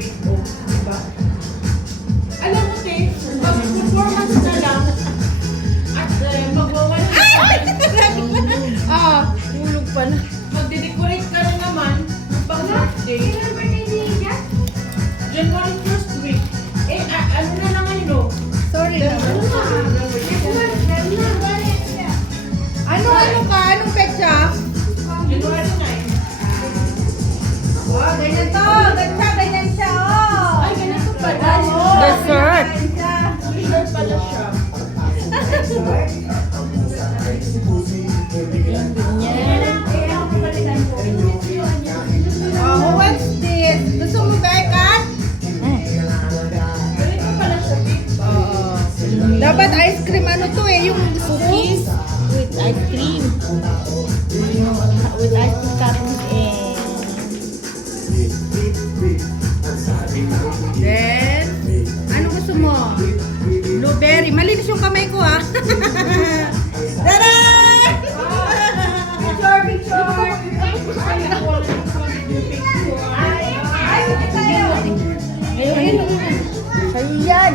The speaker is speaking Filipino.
weight mo, diba? Alam mo, te, mag-performance na lang at magwawan Hulog pala. magde-decorate ka na naman ng pang-birthday. January 1st week. Ano na lang ano? Sorry naman. Ano ka? Anong petsa? January 9. Oh, ganyan to. Ganyan siya, oh. Ay, ganito pala. Dessert. Dessert pala siya. Oh, who wants this? Gusto mo ba, Kat? Ganito pala siya, babe. Oo. Dapat ice cream ano to yung cookies with ice cream. With ice cream toppings Then, ano gusto mo? Blueberry. Malinis yung kamay ko, ha? Tada! Picture, picture! Ayun, ayun. Sa'yo yan.